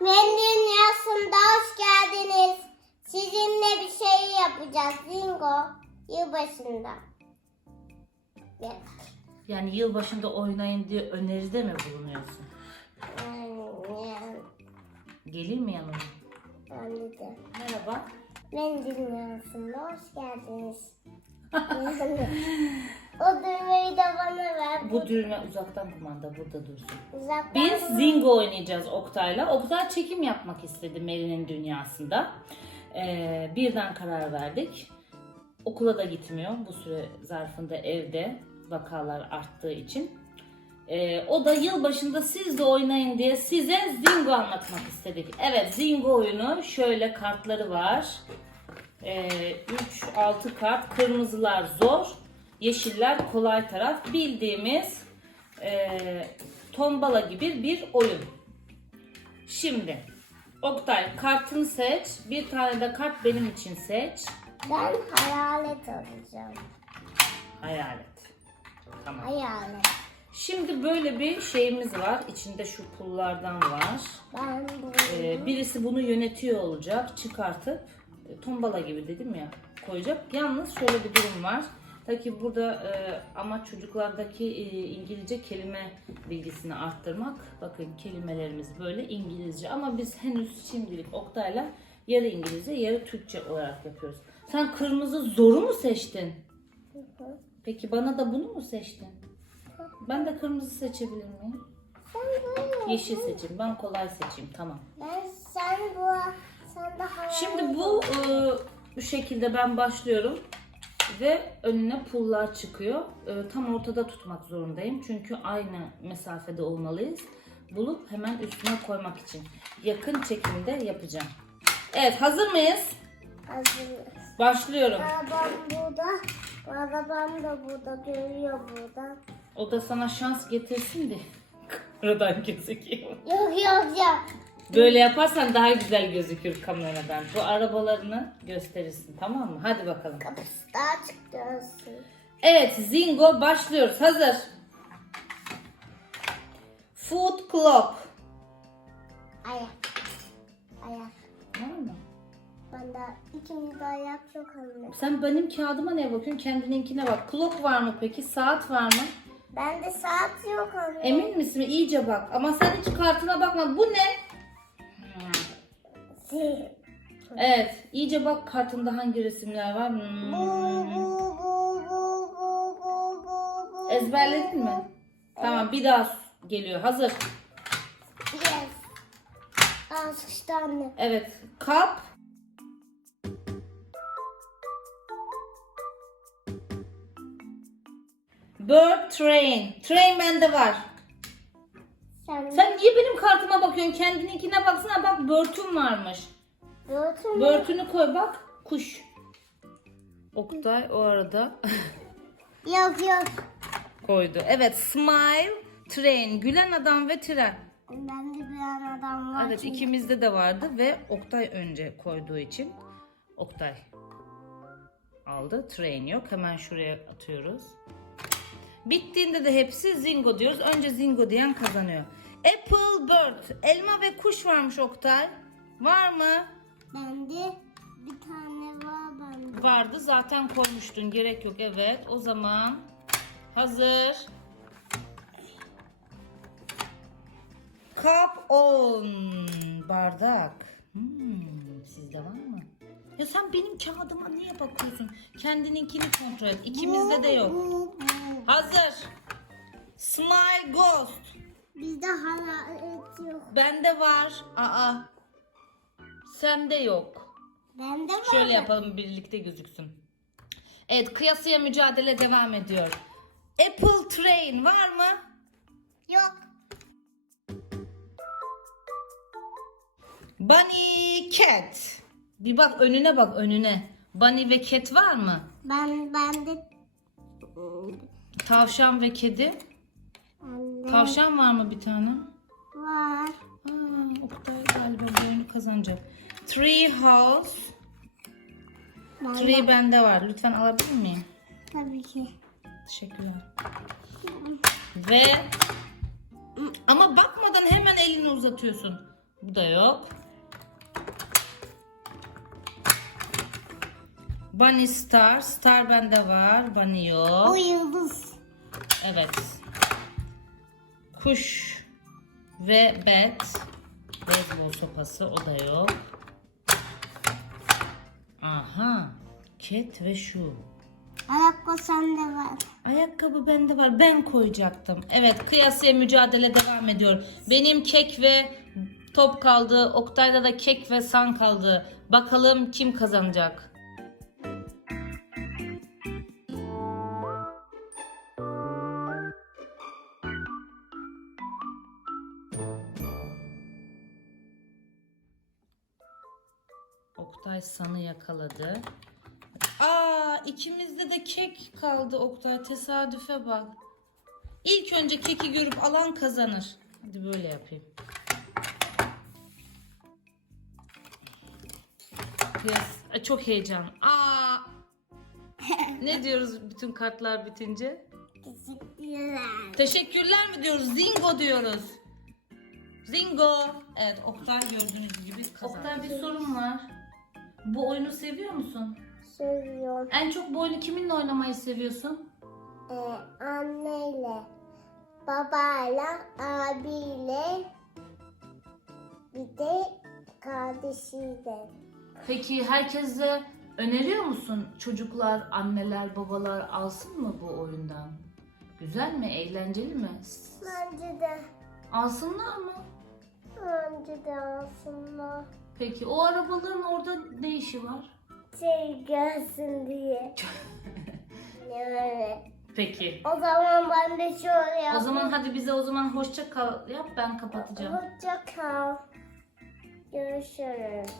benim dünyasında hoş geldiniz. Sizinle bir şey yapacağız Zingo. Yılbaşında. Evet. Yani yılbaşında oynayın diye öneride mi bulunuyorsun? Yani, Geleyim mi ben de. Merhaba. Benim dünyasında hoş geldiniz. o bana ver. Bu düğme uzaktan kumanda burada dursun. Uzaktan Biz Zingo oynayacağız Oktay'la. Oktay çekim yapmak istedi Mary'nin dünyasında. Ee, birden karar verdik. Okula da gitmiyor. Bu süre zarfında evde vakalar arttığı için. Ee, o da yılbaşında siz de oynayın diye size Zingo anlatmak istedik. Evet Zingo oyunu şöyle kartları var. 3-6 kart. Kırmızılar zor. Yeşiller kolay taraf. Bildiğimiz e, tombala gibi bir oyun. Şimdi Oktay kartını seç. Bir tane de kart benim için seç. Ben hayalet olacağım. Hayalet. Tamam. Hayalet. Şimdi böyle bir şeyimiz var. İçinde şu pullardan var. Ben bunu Ee, birisi bunu yönetiyor olacak. Çıkartıp e, tombala gibi dedim ya koyacak. Yalnız şöyle bir durum var. Tabii burada e, amaç çocuklardaki e, İngilizce kelime bilgisini arttırmak. Bakın kelimelerimiz böyle İngilizce ama biz henüz şimdilik Oktay'la yarı İngilizce yarı Türkçe olarak yapıyoruz. Sen kırmızı zoru mu seçtin? Peki bana da bunu mu seçtin? Ben de kırmızı seçebilir miyim? Yeşil seçeyim. Ben kolay seçeyim. Tamam. Ben sen bu sen hayalet. Şimdi bu e, bu şekilde ben başlıyorum ve önüne pullar çıkıyor. E, tam ortada tutmak zorundayım çünkü aynı mesafede olmalıyız. Bulup hemen üstüne koymak için yakın çekimde yapacağım. Evet hazır mıyız? Hazırız. Başlıyorum. Arabam burada. Arabam da burada. Görüyor burada. O da sana şans getirsin de. Kameradan gözüküyor. Yok yok yok. Böyle yaparsan daha güzel gözükür kameradan. Bu arabalarını gösterirsin tamam mı? Hadi bakalım. Kapısı da açık görsün. Evet Zingo başlıyoruz. Hazır. Food clock. Ayak. Ayak. Var mı? Ben de ikimiz de ayak yok anne. Sen benim kağıdıma ne bakıyorsun? Kendininkine bak. Clock var mı peki? Saat var mı? Ben de saat yok anne. Emin misin? İyice bak. Ama sen hiç kartına bakma. Bu ne? Evet. iyice bak kartında hangi resimler var. Hmm. Ezberledin mi? Tamam bir daha geliyor. Hazır. Yes. Aa anne. Evet. Kap. Bird train. Train bende var. Sen, Sen niye benim kartıma bakıyorsun? Kendininkine baksana bak börtün varmış. gördün mü? Börtünü koy bak. Kuş. Oktay o arada Yok yok. koydu. Evet smile train. Gülen adam ve tren. Bende bir an adam var. Evet çünkü. ikimizde de vardı ve Oktay önce koyduğu için Oktay aldı. Train yok. Hemen şuraya atıyoruz. Bittiğinde de hepsi Zingo diyoruz. Önce Zingo diyen kazanıyor. Apple bird. Elma ve kuş varmış Oktay. Var mı? Bende bir tane var bende. Vardı. Zaten koymuştun. Gerek yok. Evet. O zaman hazır. Cup on. Bardak. Hmm, sizde var mı? Ya sen benim kağıdıma niye bakıyorsun? Kendininkini kontrol et. İkimizde de yok. Bu, bu. Hazır. Smile Ghost. Bizde hayalet yok. Bende var. Aa. Sende yok. Bende var. Şöyle yapalım birlikte gözüksün. Evet kıyasıya mücadele devam ediyor. Apple Train var mı? Yok. Bunny Cat. Bir bak önüne bak önüne. Bunny ve Cat var mı? Ben bende Tavşan ve kedi. bende Tavşan var mı bir tane? var. Aa, Oktay galiba bu oyunu kazanacak. Tree House. Bende Tree bende var. Lütfen alabilir miyim? tabii ki. Teşekkürler. Ve ama bakmadan hemen elini uzatıyorsun. Bu da yok. Bunny Star. Star bende var. Bunny yok. Bu yıldız. Evet. Kuş ve bet. Beyzbol sopası o da yok. Aha. Ket ve şu. Alakko sende var. Ayakkabı bende var. Ben koyacaktım. Evet kıyasıya mücadele devam ediyor. Benim kek ve top kaldı. Oktay'da da kek ve san kaldı. Bakalım kim kazanacak? Oktay sanı yakaladı. Aa ikimizde de kek kaldı Oktay. Tesadüfe bak. İlk önce keki görüp alan kazanır. Hadi böyle yapayım. Ay, çok heyecan. Aa. ne diyoruz bütün kartlar bitince? Teşekkürler. Teşekkürler mi diyoruz? Zingo diyoruz. Zingo. Evet Oktay gördüğünüz gibi kazandı. Oktay bir sorun var. Bu oyunu seviyor musun? Seviyorum. En çok bu oyunu kiminle oynamayı seviyorsun? Ee, anneyle, babayla, abiyle, bir de kardeşiyle. Peki herkese öneriyor musun? Çocuklar, anneler, babalar alsın mı bu oyundan? Güzel mi? Eğlenceli mi? Bence de, Alsınlar mı? bence de aslında Peki o arabaların orada ne işi var? şey gelsin diye. evet. Peki. O zaman ben de şöyle yapayım. O zaman hadi bize o zaman hoşça kal yap ben kapatacağım. Hoşça kal. Görüşürüz.